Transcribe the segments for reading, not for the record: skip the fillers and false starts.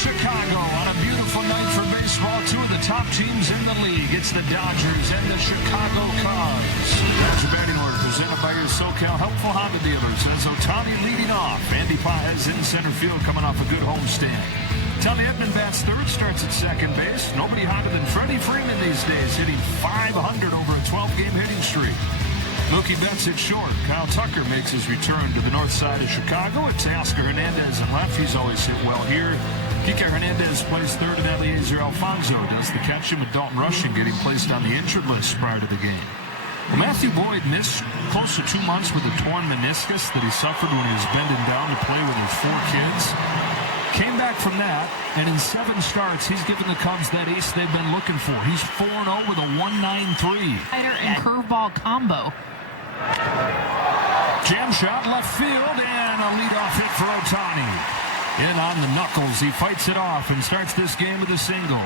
Chicago on a beautiful night for baseball. Two of the top teams in the league. It's the Dodgers and the Chicago Cubs. Dodger batting order presented by your SoCal Helpful Honda dealers. As Ohtani leading off. Andy Paez in center field coming off a good homestand. Tommy Edman bats third, starts at second base. Nobody hotter than Freddie Freeman these days, hitting .500 over a 12-game hitting streak. Mookie Betts at short. Kyle Tucker makes his return to the north side of Chicago. It's Oscar Hernandez in left. He's always hit well here. Kike Hernandez plays third, and Eliezer Alfonso does the catching with Dalton Rushing getting placed on the injured list prior to the game. Matthew Boyd missed close to 2 months with a torn meniscus that he suffered when he was bending down to play with his 4 kids. Came back from that, and in 7 starts, he's given the Cubs that ace they've been looking for. He's 4-0 with a 1.93. And curveball combo. Jam shot left field, and a leadoff hit for Ohtani. In on the knuckles, he fights it off and starts this game with a single.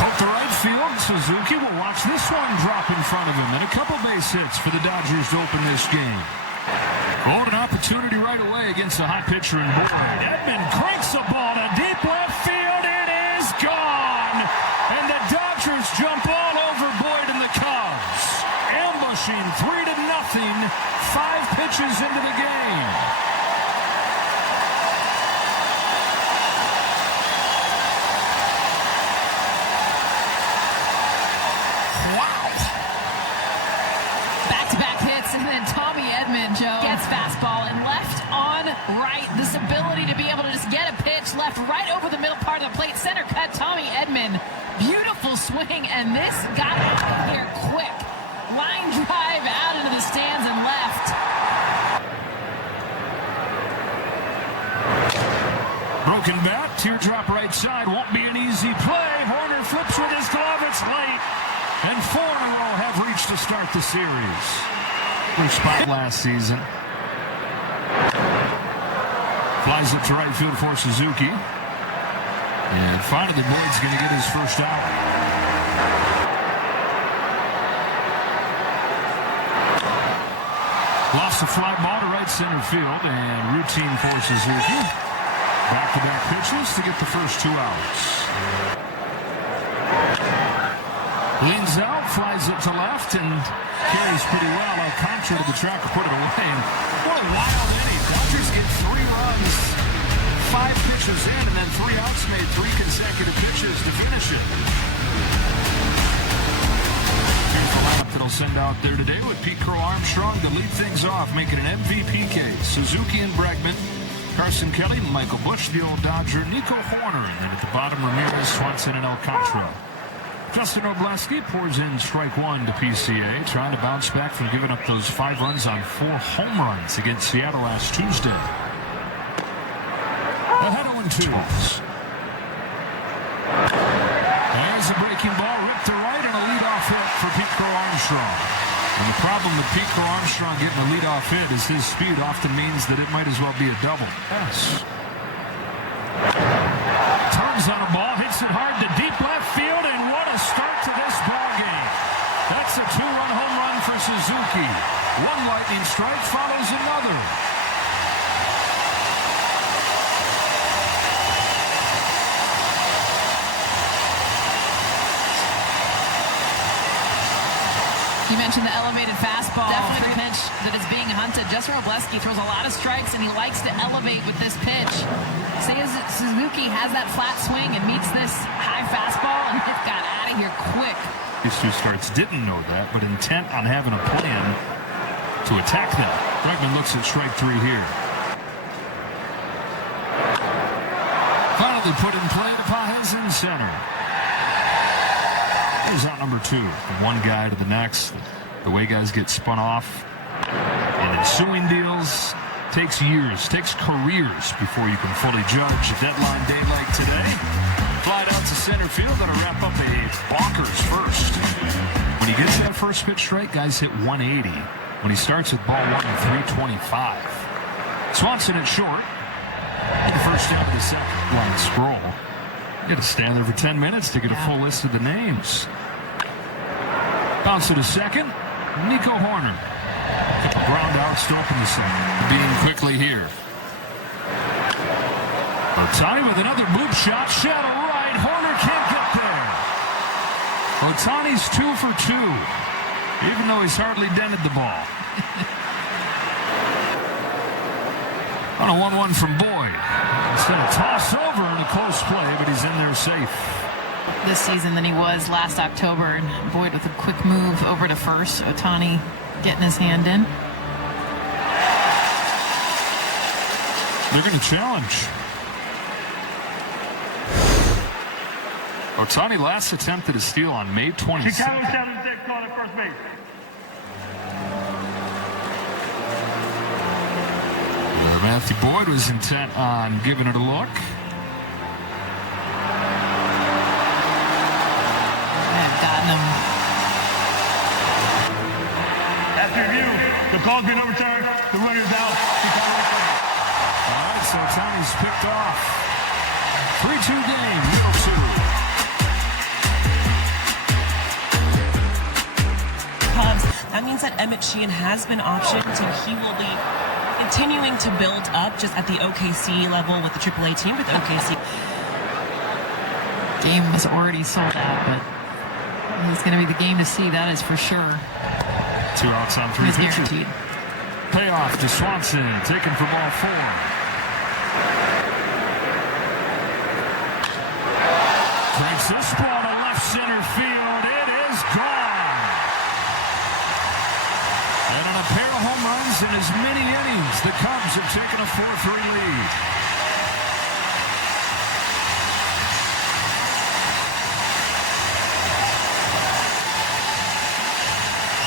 Hook to right field. Suzuki will watch this one drop in front of him, and a couple base hits for the Dodgers to open this game. Oh, an opportunity right away against a hot pitcher in Boyd. Edman cranks the ball to deep left field. It is gone. And the Dodgers jump all over Boyd and the Cubs. Ambushing 3-0. 5 pitches into the game. Wow. Back-to-back hits, and then Tommy Edman, Joe, gets fastball and left on right. This ability to be able to just get a pitch left right over the middle part of the plate. Center cut, Tommy Edman. Beautiful swing, and this got out of here quick. Line drive out into the stands and left. Broken bat, teardrop right side. Won't be an easy play. Horner flips with his glove. It's late. And 4 in a row have reached to start the series. First spot last season. Flies up to right field for Suzuki. And finally, Boyd's going to get his first out. Lost a fly ball to right center field, and routine for Suzuki. Back-to-back pitches to get the first 2 outs. Leans out, flies it to left, and carries pretty well. Alcantara to the track to put it away. And what a wild inning. Dodgers get 3 runs, 5 pitches in, and then 3 outs made, 3 consecutive pitches to finish it. Here's the lineup that'll send out there today with Pete Crow Armstrong to lead things off, making an MVP case. Suzuki and Bregman, Carson Kelly, Michael Busch, the old Dodger, Nico Horner, and then at the bottom, Ramirez, Swanson, and Alcantara. Justin Obleski pours in strike 1 to PCA, trying to bounce back from giving up those 5 runs on 4 home runs against Seattle last Tuesday. Ahead 0-2s. There's a breaking ball, ripped to right, and a leadoff hit for Pete Crow Armstrong. And the problem with Pete Crow Armstrong getting a leadoff hit is his speed often means that it might as well be a double. Yes. Turns on a ball, hits it hard to deep left field, and what a start to this ball game. That's a 2-run home run for Suzuki. 1 lightning strike follows another. You mentioned the elevated fastball. Definitely the pitch that is being hunted. Justin Obleski throws a lot of strikes, and he likes to elevate with this pitch. Suzuki has that flat swing and meets this high fastball, and it got out of here quick. These 2 starts didn't know that, but intent on having a plan to attack them. Bregman looks at strike 3 here. Finally put in play to Paez in center. Here's out number 2. From one guy to the next. The way guys get spun off in ensuing deals takes years, takes careers before you can fully judge a deadline day like today. Flied out to center field, going to wrap up a bonkers first. When he gets that first pitch straight, guys hit 180. When he starts with ball 1 and 325. Swanson at short. The first out of the second. Line scroll. You got to stand there for 10 minutes to get a full list of the names. Bounce to the second. Nico Horner. Ground out outs to open the second. Being quickly here. Ohtani with another bloop shot. Shadow right. Horner can't get there. Ohtani's 2 for 2, even though he's hardly dented the ball. On a 1-1 from Boyd. It's going to toss over in a close play, but he's in there safe. This season than he was last October, and Boyd with a quick move over to first. Ohtani getting his hand in. They're going to challenge. Ohtani last attempted a steal on May 22nd. Chicago 7-6 called at first base. Matthew Boyd was intent on giving it a look. I've gotten him. After review, the call's been overturned. The runner's out. All right, so Ohtani's picked off. 3-2 game, 0-2. That means that Emmett Sheehan has been optioned, so he will be continuing to build up just at the OKC level with the AAA team with OKC. Game was already sold out, but it's going to be the game to see, that is for sure. 2 outs on 3 He's pitches. guaranteed. Payoff to Swanson, taken for ball 4. Cranks this ball to left center field. It is gone. And on a pair of home runs in as many innings, the Cubs have taken a 4-3 lead.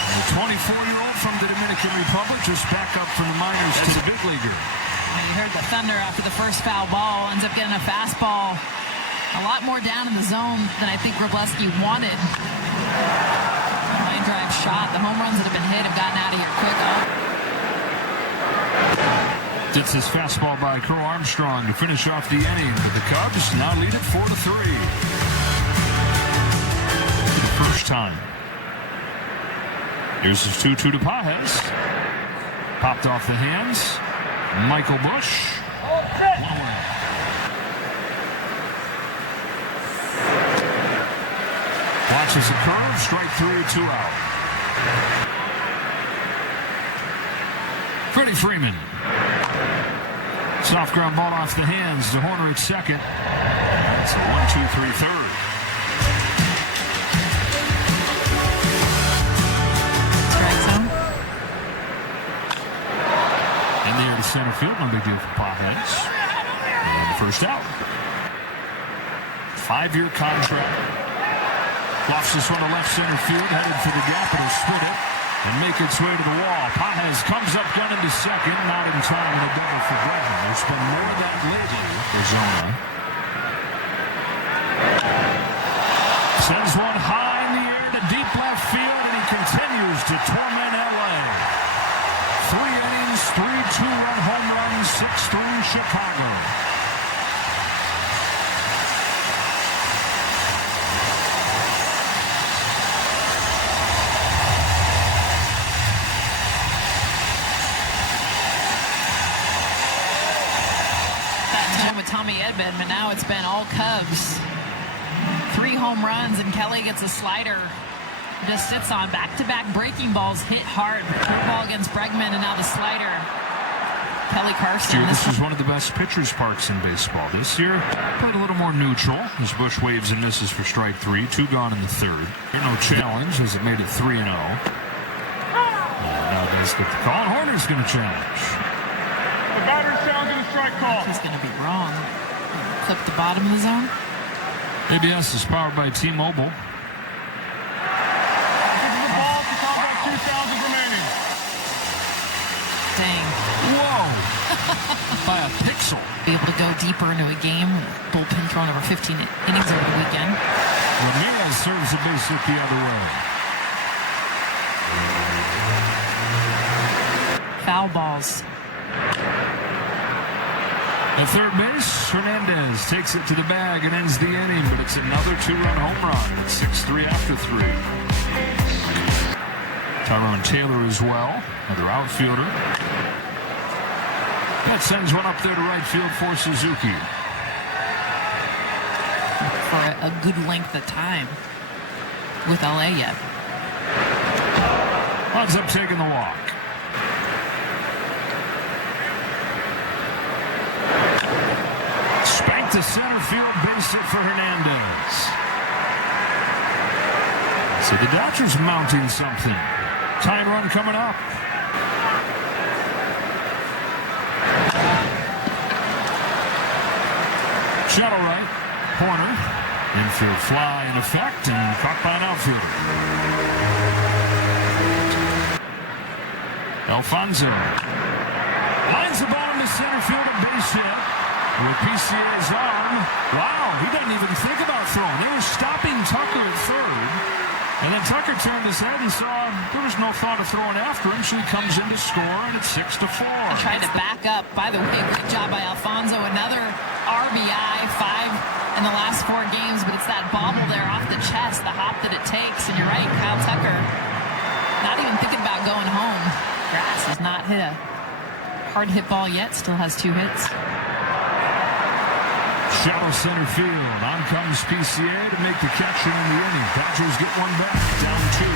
The 24-year-old from the Dominican Republic just back up from the minors to the big leaguer. You heard the thunder after the first foul ball. Ends up getting a fastball a lot more down in the zone than I think Wrobleski wanted. Line drive shot. The home runs that have been hit have gotten out of here quick. Gets his fastball by Crow Armstrong to finish off the inning, but the Cubs now lead it 4-3. For the first time. Here's his 2-2 to Pages. Popped off the hands. Michael Busch. One away. Watches a curve. Strike 3, 2 out. Freddie Freeman. Soft ground ball off the hands to Horner at second. That's a 1-2-3 third. Strike zone. In the air to center field. No big deal for Pages. And the first out. 5-year contract. Lofts this one to left center field. Headed for the gap. It'll split it and make its way to the wall. Pages comes up gunning to second. Not in time in a double for Bregman. There's been more of that lately. Arizona. Sends one high in the air to deep left field, and he continues to torment LA. 3 innings, 3 2-run home runs, 6-3 Chicago. Tommy Edman, but now it's been all Cubs. 3 home runs, and Kelly gets a slider. Just sits on back-to-back breaking balls, hit hard. Ball against Bregman, and now the slider. Kelly Carson. This is one of the best pitchers' parks in baseball. This year, played a little more neutral as Busch waves and misses for strike 3. 2 gone in the third. No challenge as it made it 3-0. Now guys get the call, and Horner's going to challenge. The batter's challenging the strike call. He's going to be wrong. Clip the bottom of the zone. ABS is powered by T-Mobile. This is the ball to combat 2,000 remaining. Dang. Whoa! By a pixel. Be able to go deeper into a game. Bullpen thrown over 15 innings over the weekend. Ramirez serves the base hit the other way. Foul balls. At third base, Hernandez takes it to the bag and ends the inning, but it's another 2-run home run. It's 6-3 after 3. Tyrone Taylor as well, another outfielder. That sends one up there to right field for Suzuki. For a good length of time with LA yet. Ends up taking the walk. Spanked to center field, base hit for Hernandez. So the Dodgers mounting something. Tying run coming up. Shadow right, corner, infield fly in effect, and caught by an outfielder. Alfonso lines the ball into center field, a base hit with PCA's arm. Wow, he doesn't even think about throwing. They were stopping Tucker at third, and then Tucker turned his head and saw there was no thought of throwing after him, so he comes in to score, and it's 6-4. I tried to back up. By the way, great job by Alfonso. Another RBI, 5 in the last 4 games, but it's that bobble there off the chest, the hop that it takes. And you're right, Kyle Tucker, not even thinking about going home. Grass has not hit a hard hit ball yet, still has 2 hits. Shallow center field. On comes PCA to make the catch in the inning. Dodgers get one back, down 2.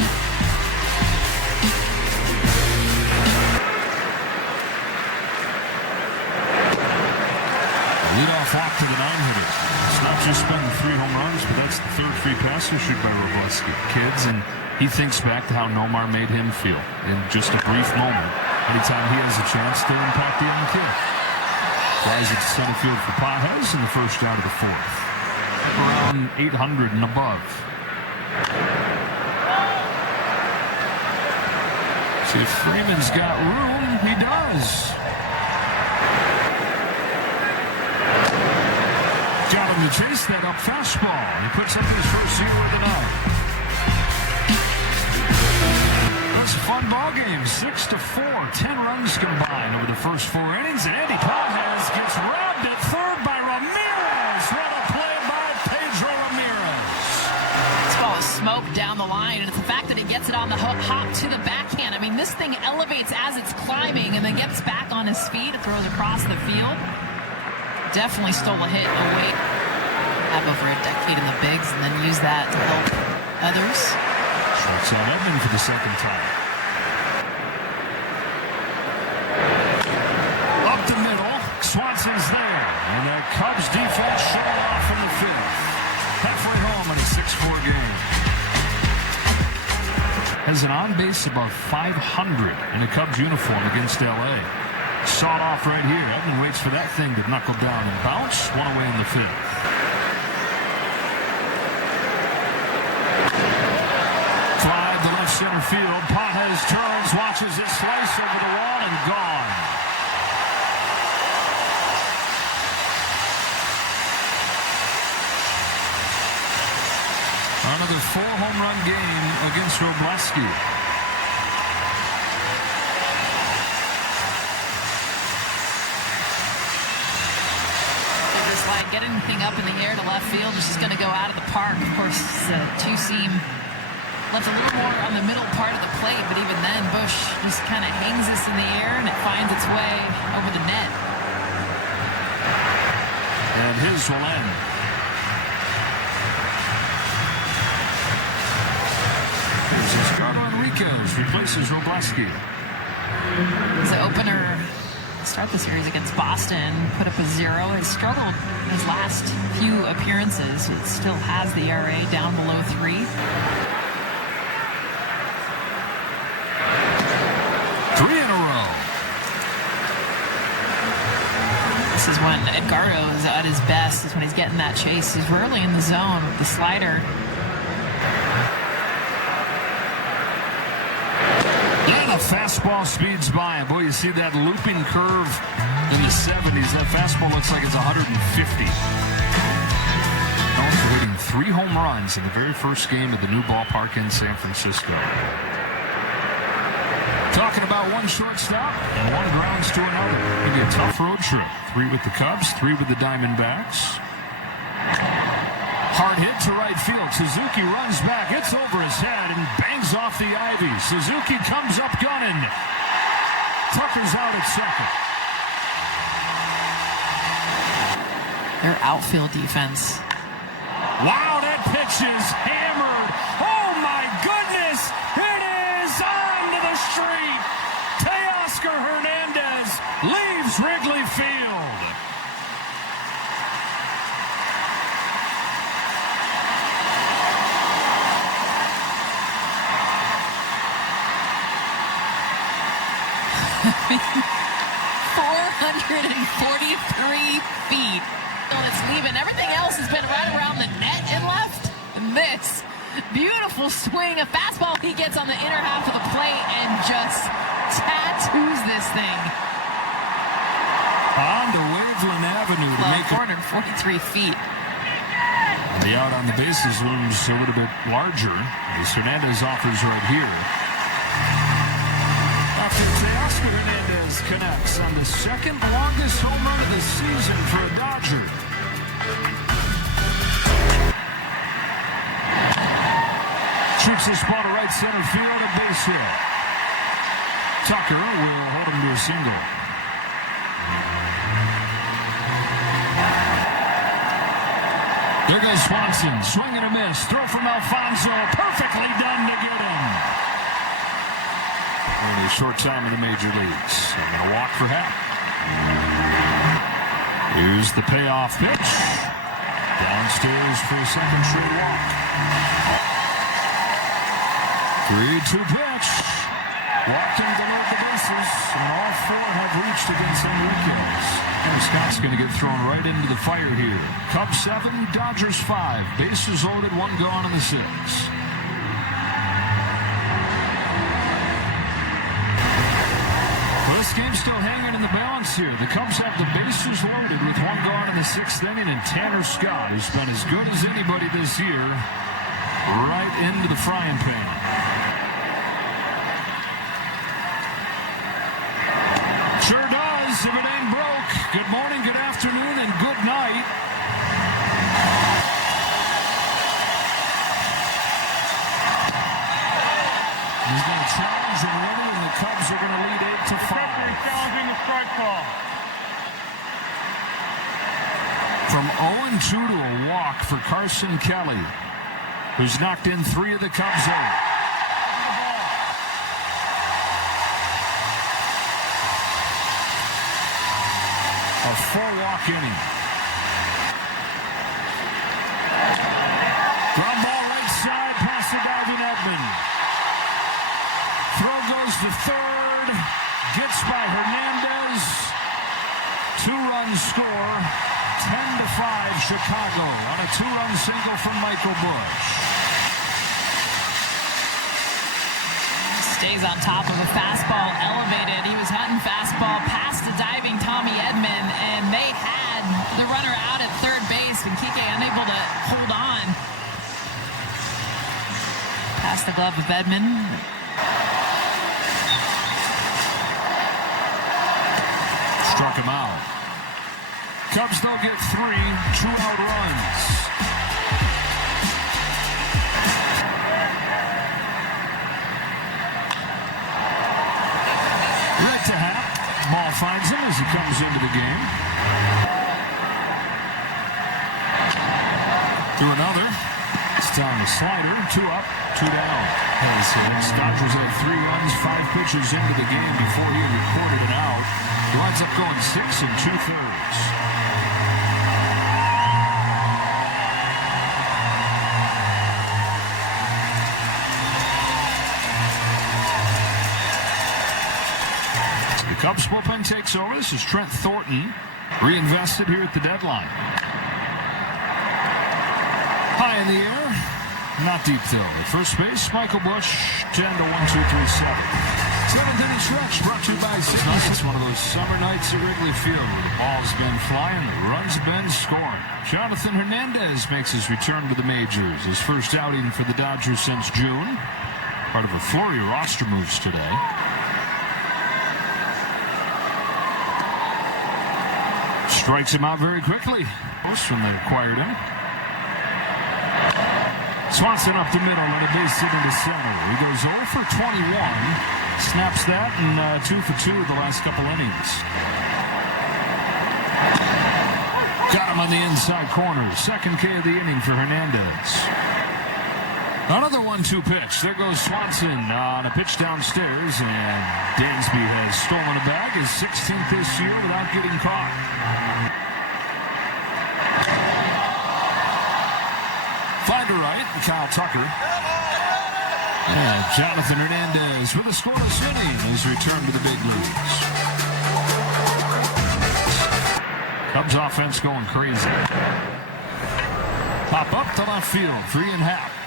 Leadoff walk to the 9-hitter. It's not just been the 3 home runs, but that's the 3rd free pass issued by Robleski. Kids, and he thinks back to how Nomar made him feel in just a brief moment. Anytime he has a chance to impact the young kid. Flies it to center field for Pages in the first out of the 4th. Around 800 and above. See if Freeman's got room. He does. Got him to chase that up fastball. He puts up his first zero of the night. That's a fun ball game. 6-4. 10 runs combined over the first 4 innings. And Andy Pages gets robbed at third by Ramirez. What a play by Pedro Ramirez. This ball is smoked down the line, and it's the fact that he gets it on the hop to the backhand. I mean, this thing elevates as it's climbing and then gets back on his feet. It throws across the field. Definitely stole a hit away. Have over a decade in the bigs and then use that to help others. Strikes out Edman for the 2nd time. Up the middle. Swanson's there. And the Cubs defense shut it off from the 5th. Halfway home in a 6-4 game. Has an on-base above 500 in a Cubs uniform against LA. Sawed off right here. Edman waits for that thing to knuckle down and bounce. One away in the 5th. Fly to left center field. Pages turns, watches it slice over the wall, and gone. Another 4 home run game against Robleski. Get anything up in the air to left field, it's just going to go out of the park. Of course, the 2-seam left a little more on the middle part of the plate, but even then, Bush just kind of hangs this in the air and it finds its way over the net. And his will end. Here's Ricardo Enriquez replaces Robleski. The opener start the series against Boston, put up a 0. Has struggled in his last few appearances. It still has the ERA down below 3. 3 in a row. This is when Edgardo is at his best, is when he's getting that chase. He's rarely in the zone with the slider. And a fastball speeds by. Boy, you see that looping curve in the 70s. That fastball looks like it's 150. Also hitting 3 home runs in the very first game of the new ballpark in San Francisco. Talking about 1 shortstop and 1 grounds to another. It'll be a tough road trip. 3 with the Cubs, 3 with the Diamondbacks. Hard hit to right field. Suzuki runs back. It's over his head and bangs off the ivy. Suzuki comes up gunning. Tucker's out at second. Their outfield defense. Wow, that pitch is hammered. Oh, my goodness. It is on to the street. Teoscar Hernandez leaves Wrigley Field. .443 feet. So it's leaving. Everything else has been right around the net and left. And this beautiful swing, a fastball he gets on the inner half of the plate and just tattoos this thing. On to Waveland Avenue to make it 443 feet. The out on the bases looms a little bit larger as Hernandez offers right here. After Teoscar Hernandez connects on the second longest home run of the season for a Dodger. Shoots this ball to right center field, a base hit. Tucker will hold him to a single. There goes Swanson, swing and a miss. Throw from Alfonso, perfectly done to get him. Only a short time in the major leagues. I'm going to walk for half. Here's the payoff pitch. Downstairs for a second straight walk. 3-2 pitch. Walking to load the bases, and all four have reached against Enriquez. And Scott's going to get thrown right into the fire here. Cubs 7, Dodgers 5. Bases loaded, one gone in the 6. Well, this game's still hanging in the balance here. The Cubs have the bases loaded with one gone in the 6th inning, and Tanner Scott, who's been as good as anybody this year, right into the frying pan. Sure does, if it ain't broke. Good morning, good afternoon, and good night. He's going to challenge and run, and the Cubs are going to lead 8-5. Challenging the strike call. From 0-2 to a walk for Carson Kelly, who's knocked in 3 of the Cubs out. A 4-walk inning. Ground ball right side past the diving Edman. Throw goes to third. Gets by Hernandez. 2-run score. 10-5 Chicago on a 2-run single from Michael Busch. Stays on top of a fastball, elevated. He was hunting fastball past the diving Tommy Edman, and they had the runner out at third base, and Kike unable to hold on. Past the glove of Edman. Struck him out. Cubs don't get 3 2-out runs. Right to Happ. Ball finds him as he comes into the game. Through another. It's down the slider. 2 up, 2 down. As Dodgers had 3 runs, 5 pitches into the game before he recorded it out. He winds up going 6 2/3. Cubs bullpen takes over. This is Trent Thornton, reinvested here at the deadline. High in the air, not deep though. At first base, Michael Busch, 10 to 1, 2, 3, 7. 7th inning stretch brought to you by Signals. It's one of those summer nights at Wrigley Field where the ball's been flying, the runs have been scoring. Jonathan Hernandez makes his return to the majors. His first outing for the Dodgers since June. Part of a flurry of roster moves today. Strikes him out very quickly. When they acquired him. Swanson up the middle and a base hit into center. He goes 0 for 21. Snaps that and 2 for 2 the last couple innings. Got him on the inside corner. Second K of the inning for Hernandez. Another 1-2 pitch. There goes Swanson on a pitch downstairs, and Dansby has stolen a bag, his 16th this year without getting caught. Find to right, Kyle Tucker. And Jonathan Hernandez with a scoreless inning as return to the big leagues. Cubs offense going crazy. Pop up to left field, 3.5.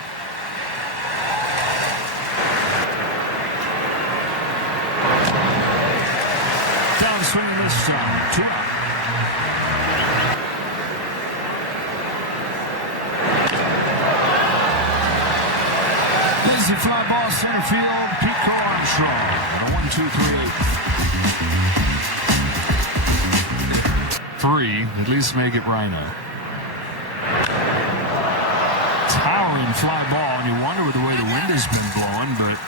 Down swinging this time, 2 out. Easy fly ball center field, Pico Armstrong. 1-2-3. 3, at least make it Rhino. Towering fly ball, and you wonder with the way the wind has been blowing, but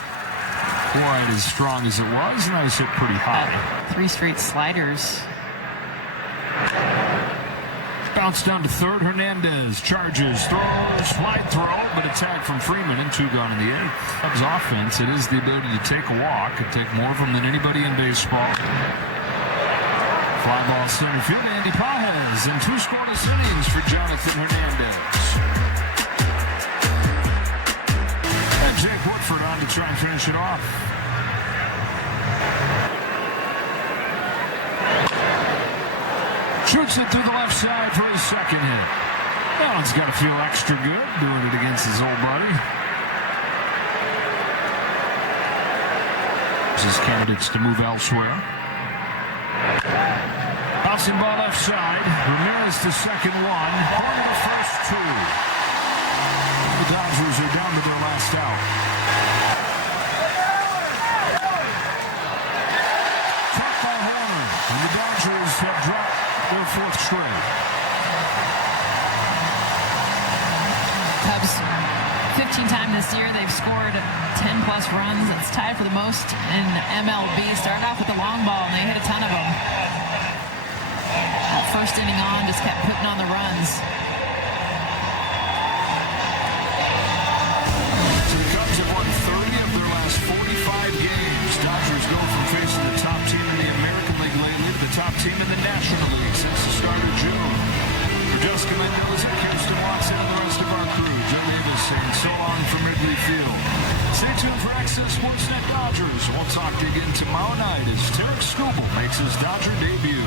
quite as strong as it was, and that was hit pretty high. 3 straight sliders. Bounce down to third. Hernandez charges, throws, wide throw, but a tag from Freeman and 2 gone in the 8th. Cubs offense, it is the ability to take a walk and take more of them than anybody in baseball. Fly ball center field, Andy Pages, and 2 scoreless innings for Jonathan Hernandez. And Jake Woodford on to try and finish it off. Shoots it through the left side for his second hit. That one's got to feel extra good doing it against his old buddy. His candidates to move elsewhere. Bouncing ball left side. Ramirez to second 1. Horn to the first 2. The Dodgers are down to their last out. Caught by Horner. And the Dodgers have dropped their 4th straight. Cubs, 15 times this year, they've scored 10-plus runs. It's tied for the most in MLB. Started off with the long ball, and they hit a ton of them. That first inning on just kept putting on the runs. So the Cubs have won 30 of their last 45 games. Dodgers go from facing the top team in the American League lately to the top team in the National League since the start of June. For Jessica Mendoza, Kirsten Watson, and the rest of our crew, Jim Davis saying so long from Wrigley Field. Stay tuned for Access Sportsnet Dodgers. We'll talk to you again tomorrow night as Tarek Skubal makes his Dodger debut.